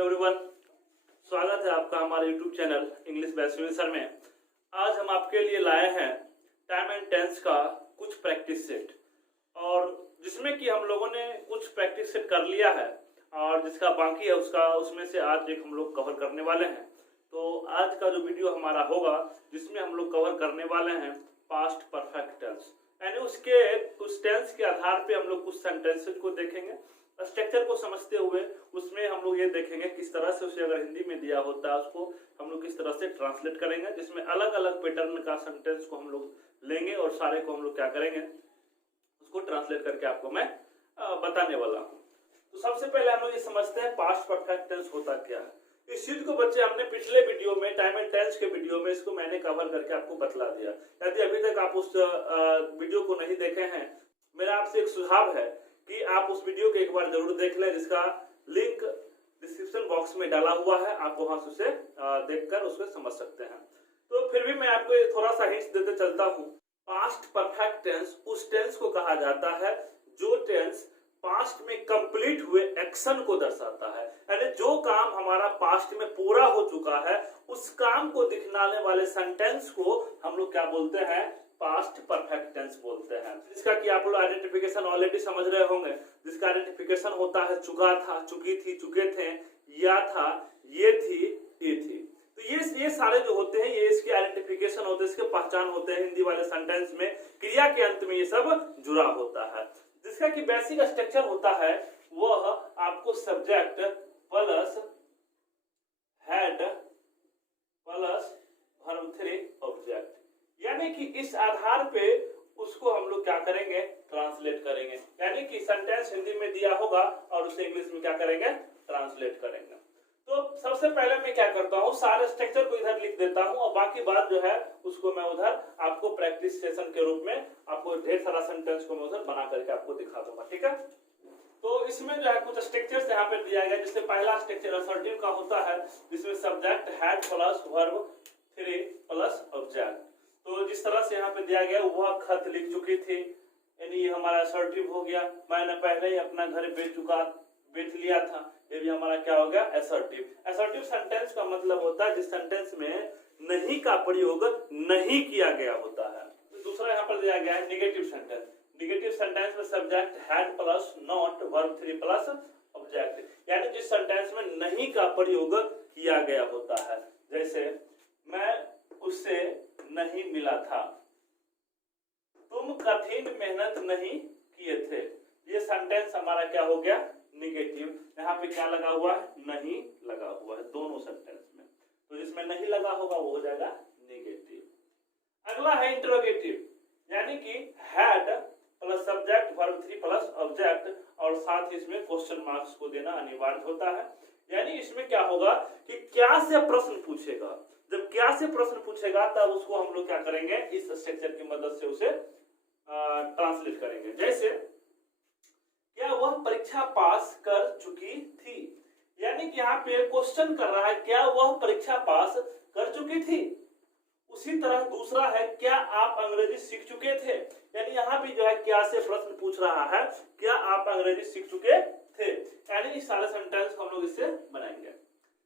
Everyone, स्वागत है आपका हमारे YouTube channel English best sir में। आज हम आपके लिए लाए हैं टाइम एंड टेंस का कुछ प्रैक्टिस सेट, और जिसमें कि हम लोगों ने कुछ प्रैक्टिस सेट कर लिया है और जिसका बाकी है उसमें से आज एक हम लोग कवर करने वाले हैं। तो आज का जो वीडियो हमारा होगा जिसमें हम लोग कवर करने वाले हैं पास्ट परफेक्ट टेंस, यानी उस टेंस के आधार पे हम लोग कुछ सेंटेंसेस को देखेंगे, स्ट्रक्चर को समझते हुए उसमें हम लोग ये देखेंगे किस तरह से उसे अगर हिंदी में दिया होता है उसको हम लोग किस तरह से ट्रांसलेट करेंगे, जिसमें अलग अलग पैटर्न का सेंटेंस को हम लोग लेंगे और सारे को हम लोग क्या करेंगे उसको ट्रांसलेट करके आपको मैं बताने वाला हूँ। तो सबसे पहले हम लोग ये समझते हैं पास्ट परफेक्ट टेंस होता क्या है। इस चीज को बच्चे हमने पिछले वीडियो में टाइम एंड टेंस के वीडियो में इसको मैंने कवर करके आपको बतला दिया। यदि अभी तक आप उस वीडियो को नहीं देखे हैं, मेरा आपसे एक सुझाव है कि आप उस वीडियो को एक बार जरूर देख लें, जिसका लिंक डिस्क्रिप्शन बॉक्स में डाला हुआ है, आप वहां से उसे देखकर उसको समझ सकते हैं। तो फिर भी मैं आपको थोड़ा सा हिंट देते चलता हूँ। पास्ट परफेक्ट टेंस उस टेंस को कहा जाता है जो टेंस पास्ट में कंप्लीट हुए एक्शन को दर्शाता है, यानी जो काम हमारा पास्ट में पूरा हो चुका है उस काम को दिखलाने वाले सेंटेंस को हम लोग क्या बोलते हैं, पास्ट परफेक्ट टेंस बोलते हैं। जिसका कि आप लोग आइडेंटिफिकेशन ऑलरेडी समझ रहे होंगे, जिसका आइडेंटिफिकेशन होता है चुका था, चुकी थी, चुके थे, या था, ये थी, ये थी। तो ये सारे जो होते हैं ये इसके आइडेंटिफिकेशन होते हैं, इसके पहचान होते हैं। हिंदी वाले सेंटेंस में क्रिया के अंत में ये सब जुड़ा होता है। जिसका कि बेसिक स्ट्रक्चर होता है वह आपको subject plus head plus verb 3 object, यानी कि इस आधार पे उसको हम लोग क्या करेंगे, ट्रांसलेट करेंगे। यानी कि सेंटेंस हिंदी में दिया होगा और उसे इंग्लिश में क्या करेंगे, ट्रांसलेट करेंगे। तो सबसे पहले मैं क्या करता हूँ, सारे स्ट्रक्चर को इधर लिख देता हूँ और बाकी बात जो है उसको मैं उधर आपको प्रैक्टिस सेशन के रूप में आपको ढेर सारा सेंटेंस को मैं उधर बना करके आपको दिखा दूंगा, ठीक है। तो इसमें जो है कुछ स्ट्रक्चर्स यहाँ पे दिया गया, जिससे पहला स्ट्रक्चर असर्टिव का होता है, जिसमें subject had plus verb 3 plus object. तो जिस तरह से यहाँ पे दिया गया, वह खत लिख चुकी थी, यानी ये हमारा असर्टिव हो गया। मैंने पहले ही अपना घर बेच लिया था, ये भी हमारा क्या हो गया, असर्टिव। असर्टिव सेंटेंस का मतलब होता है जिस सेंटेंस में नहीं का प्रयोग नहीं किया गया होता है। दूसरा यहाँ पर दिया गया है निगेटिव सेंटेंस। निगेटिव सेंटेंस में subject had plus not verb 3 plus object, यानी जिस सेंटेंस में नहीं का प्रयोग किया गया होता है। जैसे मैं उससे नहीं मिला था, तुम कठिन मेहनत नहीं किए थे। ये सेंटेंस हमारा क्या हो गया, निगेटिव। यहाँ पे क्या लगा हुआ है, नहीं लगा हुआ है दोनों सेंटेंस में। तो जिसमें नहीं लगा होगा वो हो जाएगा निगेटिव। अगला है इंटरोगेटिव, यानी कि had plus subject verb 3 plus object, और साथ ही इसमें क्वेश्चन मार्क्स को देना अनिवार्य होता है। यानी इसमें क्या होगा कि क्या से प्रश्न पूछेगा, जब क्या से प्रश्न पूछेगा तब उसको हम लोग क्या करेंगे, इस स्ट्रक्चर की मदद से उसे ट्रांसलेट करेंगे। जैसे क्या वह परीक्षा पास कर चुकी थी, यानी कि यहाँ पे क्वेश्चन कर रहा है क्या वह परीक्षा पास कर चुकी थी। उसी तरह दूसरा है क्या आप अंग्रेजी सीख चुके थे, यानी यहाँ भी जो है क्या से प्रश्न पूछ रहा है क्या आप अंग्रेजी सीख चुके थे। यानी इस सारे सेंटेंस को हम लोग इससे बनाएंगे।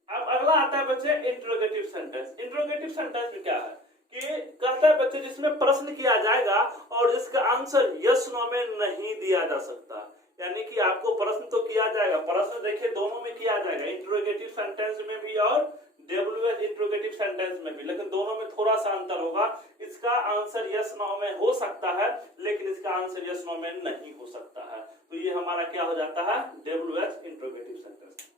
अब अगला आता है बच्चे इंट्रोगेटिव सेंटेंस। इंट्रोगेटिव सेंटेंस में क्या है कि कहता है बच्चे जिसमें प्रश्न किया जाएगा और जिसका आंसर यस नो में नहीं दिया जा सकता, यानी कि आपको प्रश्न तो किया जाएगा, प्रश्न देखिए दोनों में किया जाएगा, इंट्रोगेटिव सेंटेंस में भी और डब्ल्यूएच इंट्रोगेटिव सेंटेंस में भी, लेकिन दोनों में थोड़ा सा अंतर होगा। इसका आंसर यस नो में हो सकता है लेकिन इसका आंसर यस नो में नहीं हो सकता है। तो ये हमारा क्या हो जाता है, डब्ल्यूएच इंट्रोगेटिव सेंटेंस।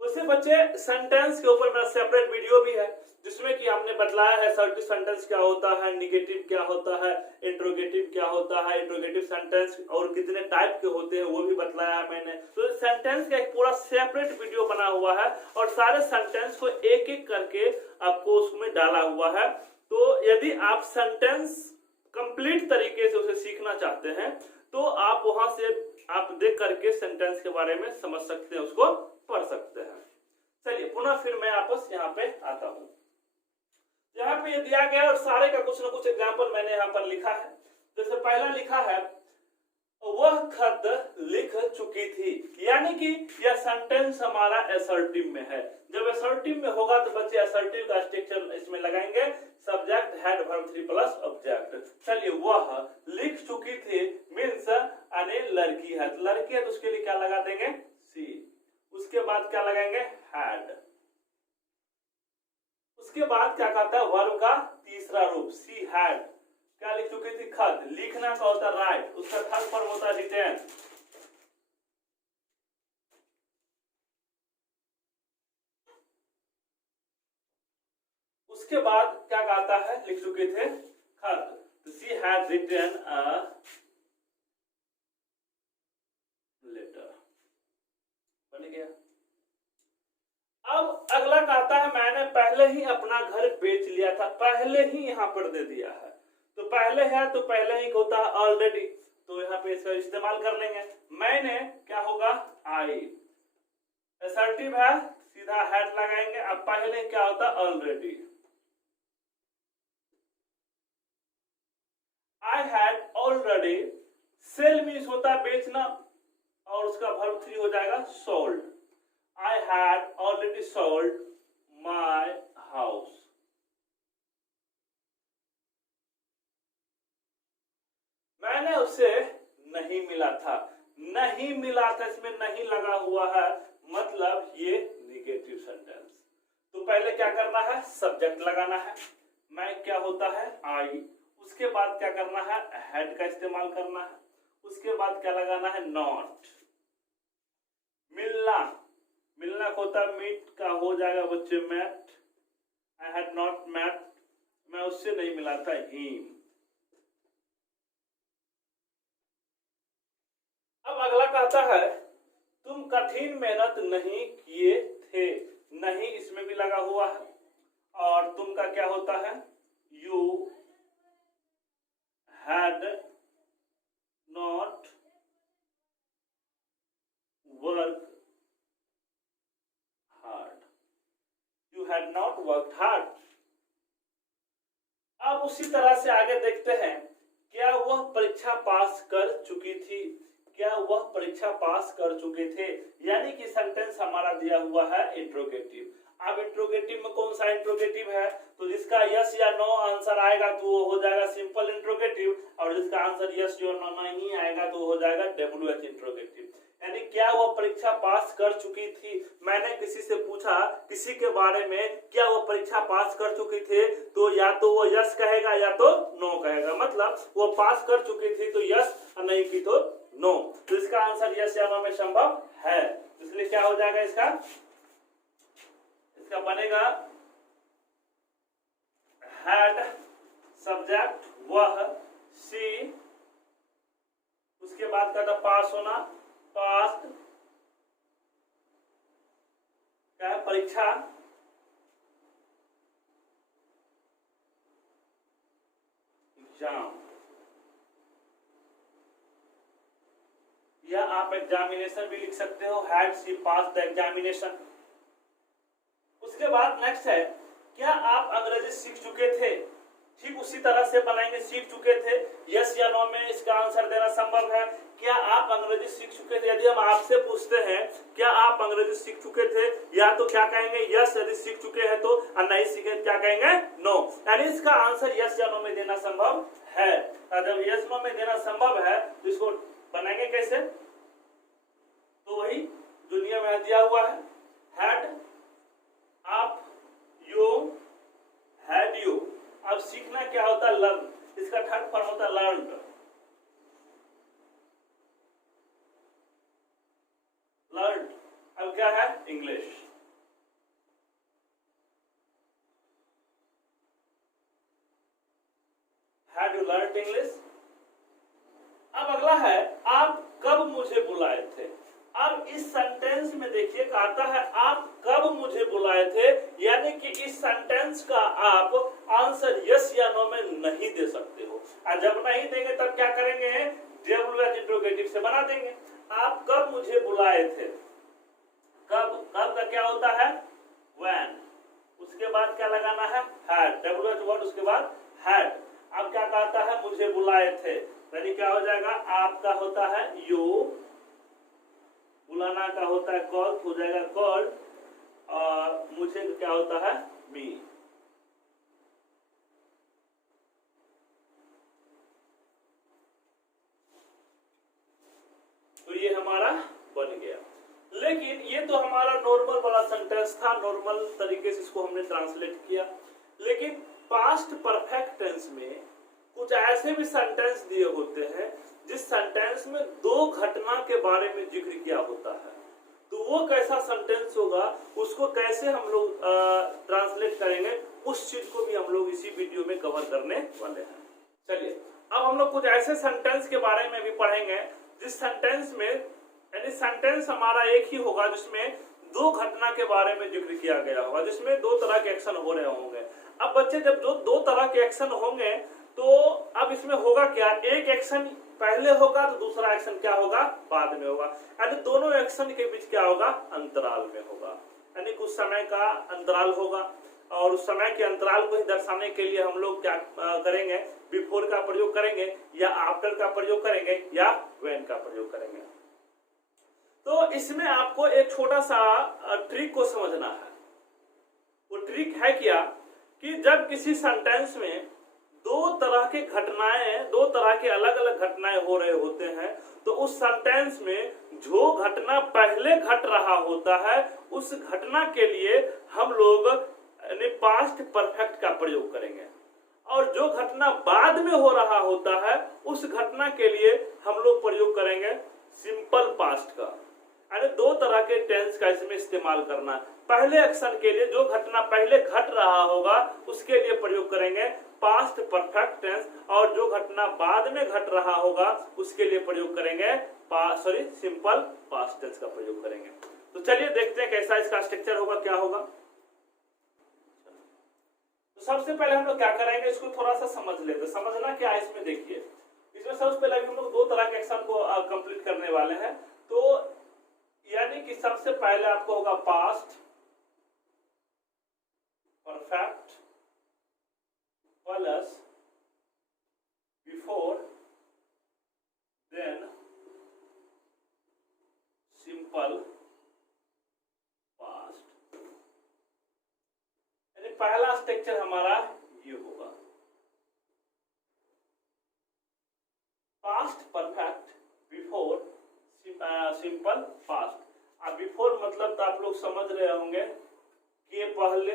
उससे बच्चे सेंटेंस के ऊपर मेरा सेपरेट वीडियो भी है जिसमें कि हमने बतलाया है असर्टिव सेंटेंस क्या होता है, निगेटिव क्या होता है, इंट्रोगेटिव क्या होता है, इंट्रोगेटिव सेंटेंस और कितने टाइप के होते हैं वो भी बतलाया है मैंने। तो सेंटेंस का एक पूरा सेपरेट वीडियो बना हुआ है और सारे सेंटेंस को एक एक करके आपको उसमें डाला हुआ है। तो यदि आप सेंटेंस कंप्लीट तरीके से उसे सीखना चाहते हैं तो आप वहां से आप देख करके सेंटेंस के बारे में समझ सकते हैं, उसको पढ़ सकते हैं। चलिए पुनः फिर मैं आपस यहाँ पे आता हूँ। यहाँ पे ये दिया गया और सारे का कुछ ना कुछ एग्जाम्पल मैंने यहाँ पर लिखा है। जैसे पहला लिखा है वह खत लिख चुकी थी, यानी कि यह सेंटेंस हमारा असर्टिव में है। जब असर्टिव में होगा तो बच्चे असर्टिव का स्ट्रक्चर इसमें लगाएंगे, subject had verb 3 plus object. चलिए, वह लिख चुकी थी मीन्स अने लड़की है, तो लड़की है तो उसके लिए क्या लगा देंगे, सी। उसके बाद क्या लगाएंगे, हैड। उसके बाद क्या कहता है, वर्ब का तीसरा रूप, सी हैड क्या लिख चुकी थी, खत। लिखना का होता है राइट, उसका थर्ड फॉर्म होता है रिटर्न। उसके बाद क्या कहता है, लिख चुके थे खत, तो she had written a letter. बन गया। अब अगला कहता है मैंने पहले ही अपना घर बेच लिया था, पहले ही यहां पर दे दिया है, तो पहले है तो पहले ही होता है ऑलरेडी, तो यहाँ पे इसका इस्तेमाल कर लेंगे। मैंने क्या होगा, आई। असर्टिव है, सीधा हैड लगाएंगे। अब पहले क्या होता है, already. I had already, sell means होता है बेचना, और उसका वर्ब 3 हो जाएगा sold. I had already sold my house. मैंने उसे नहीं मिला था, नहीं मिला था, इसमें नहीं लगा हुआ है, मतलब ये निगेटिव सेंटेंस। तो पहले क्या करना है, सब्जेक्ट लगाना है। मैं क्या होता है, आई। उसके बाद क्या करना है, हैड का इस्तेमाल करना है। उसके बाद क्या लगाना है, नॉट। मिलना, मिलना होता मीट का हो जाएगा बच्चे met. I had not met, मैं उससे नहीं मिला था, हिम। अब अगला कहता है तुम कठिन मेहनत नहीं किए थे, नहीं इसमें भी लगा हुआ है, और तुम का क्या होता है, you had not work hard, you had not work hard. अब उसी तरह से आगे देखते हैं, क्या वह परीक्षा पास कर चुकी थी, क्या वह परीक्षा पास कर चुके थे, यानी कि सेंटेंस हमारा दिया हुआ है इंट्रोगेटिव। अब इंट्रोगेटिव में कौन सा इंट्रोगेटिव है, तो जिसका यस या नो आंसर आएगा तो वो हो जाएगा सिंपल इंट्रोगेटिव, और जिसका आंसर यस या नो नहीं आएगा तो हो जाएगा WH इंट्रोगेटिव। यानी क्या वह परीक्षा पास कर चुकी थी, मैंने किसी से पूछा किसी के बारे में, क्या वो परीक्षा पास कर चुकी थे, तो या तो वो यस कहेगा या तो नो कहेगा, मतलब वो पास कर चुकी थी तो यस, और नहीं की तो नो। तो इसका आंसर यस या नो में संभव है, इसलिए क्या हो जाएगा, इसका बनेगा हैड, सब्जेक्ट वह, सी। उसके बाद का था पास होना, पास्ट क्या है, परीक्षा, एग्जाम, या आप एग्जामिनेशन भी लिख सकते हो, had she pass the examination. उसके बाद नेक्स्ट है, क्या आप अंग्रेजी सीख चुके थे, ठीक उसी तरह से बनाएंगे, सीख चुके थे, यस या नो में इसका आंसर देना संभव है। क्या आप अंग्रेजी सीख चुके थे, यदि हम आपसे पूछते हैं क्या आप अंग्रेजी सीख चुके थे, या तो क्या कहेंगे यस यदि सीख चुके हैं तो, और नहीं सीखे क्या कहेंगे नो, यानी इसका आंसर यस या नो में देना संभव है। जब यस नो में देना संभव है तो इसको बनाएंगे कैसे, तो वही जो नियम में दिया हुआ है, हैड आप, यू हैड यू। अब सीखना क्या होता है, लर्न, इसका थर्ड फॉर्म होता है लर्न्ड। लर्न्ड अब क्या है, English. Had you learned English. अब अगला है, आप कब मुझे बुलाए थे। अब इस सेंटेंस में देखिए कहता है आप कब मुझे बुलाए थे, यानी कि इस सेंटेंस का आप आंसर यस या नो में नहीं दे सकते हो, और जब नहीं देंगे तब क्या करेंगे, WH इंट्रोगेटिव से बना देंगे। आप कब मुझे बुलाए थे, कब, कब का क्या होता है, when। उसके बाद क्या लगाना है, had, WH वर्ड, उसके बाद had। अब क्या कहता है, मुझे बुलाए थे, यानी क्या हो जाएगा, आपका होता है यू, बुलाना का होता है कॉल, हो जाएगा कॉल्ड, और मुझे क्या होता है मी। तो ये हमारा बन गया। लेकिन ये तो हमारा नॉर्मल वाला सेंटेंस था, नॉर्मल तरीके से इसको हमने ट्रांसलेट किया। लेकिन पास्ट परफेक्ट टेंस में कुछ ऐसे भी सेंटेंस दिए होते हैं जिस सेंटेंस में दो घटना के बारे में जिक्र किया होता है। तो वो कैसा सेंटेंस होगा, उसको कैसे हम लोग ट्रांसलेट करेंगे, उस चीज को भी हम लोग इसी वीडियो में कवर करने वाले हैं। चलिए अब हम लोग कुछ ऐसे सेंटेंस के बारे में भी पढ़ेंगे जिस सेंटेंस में, यानी सेंटेंस हमारा एक ही होगा जिसमें दो घटना के बारे में जिक्र किया गया होगा, जिसमें दो तरह के एक्शन हो रहे होंगे। अब बच्चे जब दो तरह के एक्शन होंगे तो अब इसमें होगा क्या, एक एक्शन पहले होगा तो दूसरा एक्शन क्या होगा, बाद में होगा। यानी दोनों एक्शन के बीच क्या होगा, अंतराल में होगा, यानी कुछ समय का अंतराल होगा। और उस समय के अंतराल को ही दर्शाने के लिए हम लोग क्या करेंगे, बिफोर का प्रयोग करेंगे, या आफ्टर का प्रयोग करेंगे, या व्हेन का प्रयोग करेंगे। तो इसमें आपको एक छोटा सा ट्रिक को समझना है। वो ट्रिक है क्या, कि जब किसी सेंटेंस में दो तरह के घटनाएं, दो तरह के अलग अलग घटनाएं हो रहे होते हैं, तो उस सेंटेंस में जो घटना पहले घट रहा होता है उस घटना के लिए हम लोग पास्ट परफेक्ट का प्रयोग करेंगे, और जो घटना बाद में हो रहा होता है उस घटना के लिए हम लोग प्रयोग करेंगे सिंपल पास्ट का। यानी दो तरह के टेंस का इसमें इस्तेमाल करना है। पहले एक्शन के लिए जो घटना पहले घट रहा होगा उसके लिए प्रयोग करेंगे पास्ट परफेक्ट टेंस, और जो घटना बाद में घट रहा होगा उसके लिए प्रयोग करेंगे सिंपल पास्ट टेंस का प्रयोग करेंगे। तो चलिए देखते हैं कैसा इसका स्ट्रक्चर होगा, क्या होगा। तो सबसे पहले हम लोग क्या करेंगे, इसको थोड़ा सा समझ लेते हैं। समझना क्या है इसमें, देखिए इसमें सबसे पहले हम लोग दो तरह के एक्शन को कंप्लीट करने वाले हैं। तो यानी कि सबसे पहले आपको होगा past perfect plus before then simple past. यानी पहला स्ट्रक्चर हमारा ये होगा, past perfect before simple past. अब बिफोर मतलब तो आप लोग समझ रहे होंगे के पहले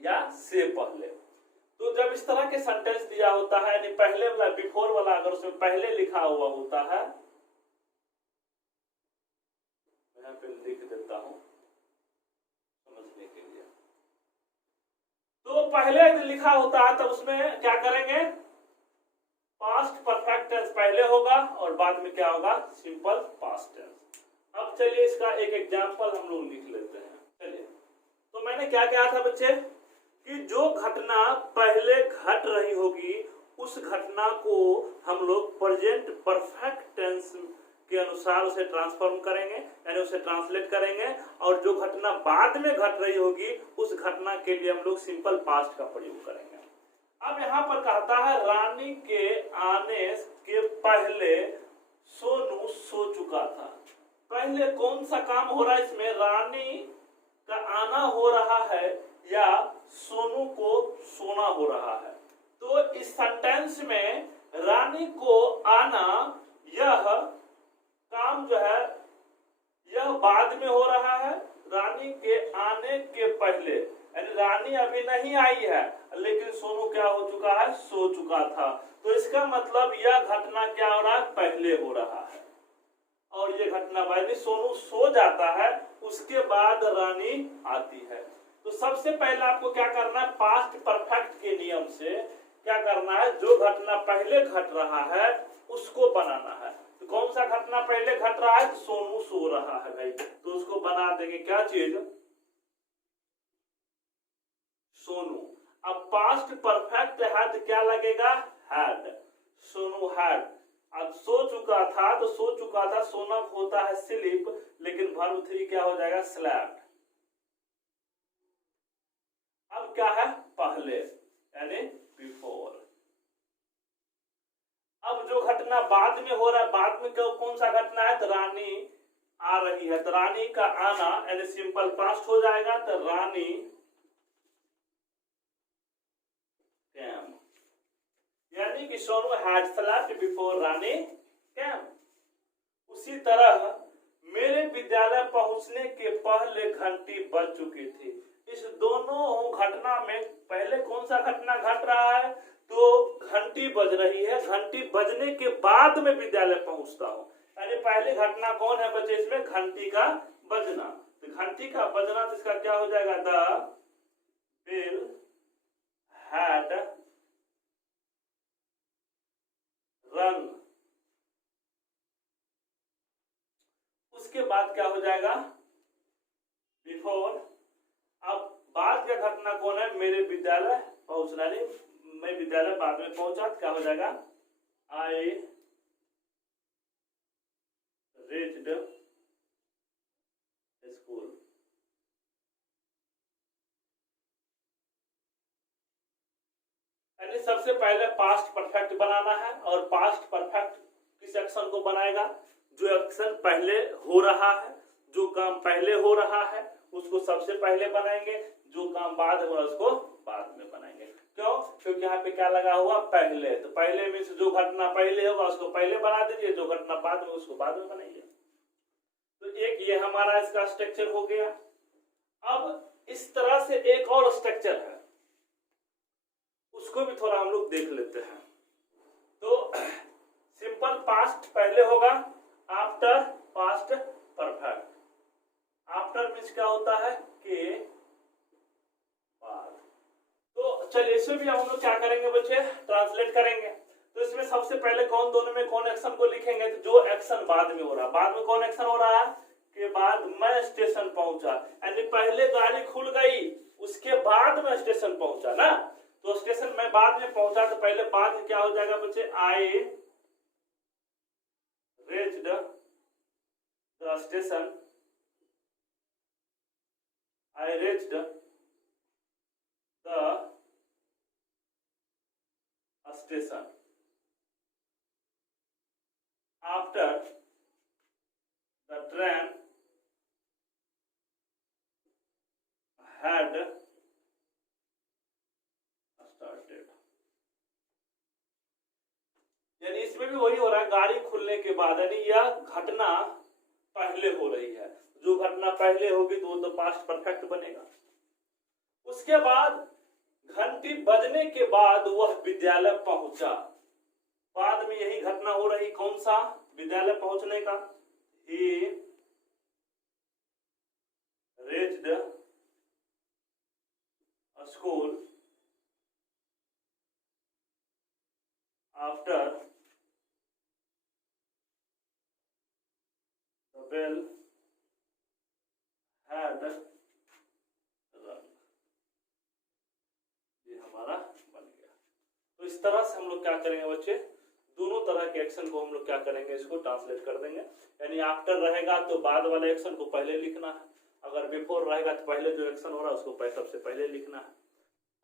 या से पहले। तो जब इस तरह के सेंटेंस दिया होता है, यानी पहले वाला बिफोर वाला अगर उसमें पहले लिखा हुआ होता है, यहाँ पे लिख देता हूं समझने के लिए। तो पहले लिखा होता है तब उसमें क्या करेंगे, पास्ट परफेक्ट टेंस पहले होगा और बाद में क्या होगा, सिंपल पास्ट टेंस। अब चलिए इसका एक एग्जांपल हम लोग लिख लेते हैं। चलिए, तो मैंने क्या कहा था बच्चे, कि जो घटना पहले घट रही होगी उस घटना को हम लोग प्रेजेंट परफेक्ट टेंस के अनुसार उसे ट्रांसफॉर्म करेंगे, यानी उसे ट्रांसलेट करेंगे, और जो घटना बाद में घट रही होगी उस घटना के लिए हम लोग सिंपल पास्ट का प्रयोग करेंगे। अब यहाँ पर कहता है रानी के आने के पहले सोनू सो चुका था। पहले कौन सा काम हो रहा है इसमें, रानी का आना हो रहा है या सोनू को सोना हो रहा है। तो इस सेंटेंस में रानी को आना, यह काम जो है यह बाद में हो रहा है, रानी के आने के पहले, यानी रानी अभी नहीं आई है लेकिन सोनू क्या हो चुका है, सो चुका था। तो इसका मतलब यह घटना क्या हो रहा है, पहले हो रहा है, और ये घटना बाद, सोनू सो जाता है उसके बाद रानी आती है। तो सबसे पहले आपको क्या करना है, पास्ट परफेक्ट के नियम से क्या करना है, जो घटना पहले घट रहा है उसको बनाना है। तो कौन सा घटना पहले घट रहा है, सोनू सो रहा है भाई, तो उसको बना देंगे क्या चीज, सोनू। अब पास्ट परफेक्ट है तो क्या लगेगा, हैड, सोनू हैड। अब सो चुका था तो सो चुका था, सोना होता है स्लीप, लेकिन वर्ब 3 क्या हो जाएगा, स्लैप्ड। अब क्या है, पहले, यानी बिफोर। अब घटना बाद में हो रहा है, बाद में कौन सा घटना है, तो रानी आ रही है, तो रानी का आना यानी सिंपल पास्ट हो जाएगा, तो रानी कैम, यानी कि Sonu had slept before Rani came. उसी तरह मेरे विद्यालय पहुंचने के पहले घंटी बज चुकी थी। इस दोनों घटना में पहले कौन सा घटना घट रहा है, तो घंटी बज रही है, घंटी बजने के बाद में विद्यालय पहुंचता हूं, यानी पहली घटना कौन है बच्चे, इसमें घंटी का बजना। तो घंटी का बजना तो इसका क्या हो जाएगा, द बिल हैड रन। उसके बाद क्या हो जाएगा, बिफोर। अब बाद का घटना कौन है, मेरे विद्यालय पहुंचना, मैं विद्यालय बाद में पहुंचा, क्या हो जाएगा, आई reached स्कूल। यानी सबसे पहले पास्ट परफेक्ट बनाना है, और पास्ट परफेक्ट किस एक्शन को बनाएगा, जो एक्शन पहले हो रहा है, जो काम पहले हो रहा है उसको सबसे पहले बनाएंगे, जो काम बाद हो रहा है उसको बाद में बनाएंगे। क्यों, क्योंकि यहाँ पे क्या लगा हुआ, पहले, तो पहले मीन्स जो घटना पहले होगा उसको पहले बना दीजिए, जो घटना बाद में उसको बाद में बनाइए। तो एक ये हमारा इसका स्ट्रक्चर हो गया। अब इस तरह से एक और स्ट्रक्चर है, उसको भी थोड़ा हम लोग देख लेते हैं। तो सिंपल पास्ट पहले होगा, after past perfect. After means क्या होता है, के बाद। तो चलिए इसमें भी हम लोग क्या करेंगे बच्चे, ट्रांसलेट करेंगे। तो इसमें सबसे पहले कौन, दोनों में कौन एक्शन को लिखेंगे, तो जो एक्शन बाद में हो रहा है, बाद में कौन एक्शन हो रहा है, के बाद मैं स्टेशन पहुंचा, यानी पहले गाड़ी खुल गई उसके बाद में स्टेशन पहुंचा ना, तो स्टेशन में बाद में पहुंचा, तो पहले बाद में क्या हो जाएगा बच्चे, आई reached the station, I reached the station after the train had started। यानी इसमें भी वही हो रहा है, गाड़ी खुलने के बाद, यानी यह घटना पहले हो रही है, जो घटना पहले होगी तो वो तो पास्ट परफेक्ट बनेगा। उसके बाद घंटी बजने के बाद वह विद्यालय पहुंचा, बाद में यही घटना हो रही, कौन सा, विद्यालय पहुंचने का। He reached a school after the bell had rung। ये हमारा बन गया। तो इस तरह से हम लोग क्या करेंगे बच्चे, दोनों तरह के एक्शन को हम लोग क्या करेंगे, इसको ट्रांसलेट कर देंगे। यानी आफ्टर रहेगा तो बाद वाले एक्शन को पहले लिखना है, अगर बिफोर रहेगा तो पहले जो एक्शन हो रहा है उसको सबसे पहले लिखना है।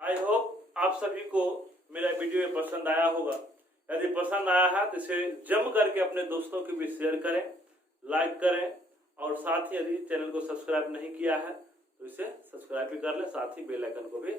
आई होप आप सभी को मेरा वीडियो पसंद आया होगा। यदि पसंद आया है तो इसे जम करके अपने दोस्तों के भी शेयर करें, लाइक करें, और साथ ही यदि चैनल को सब्सक्राइब नहीं किया है तो इसे सब्सक्राइब भी कर लें, साथ ही बेल आइकन को भी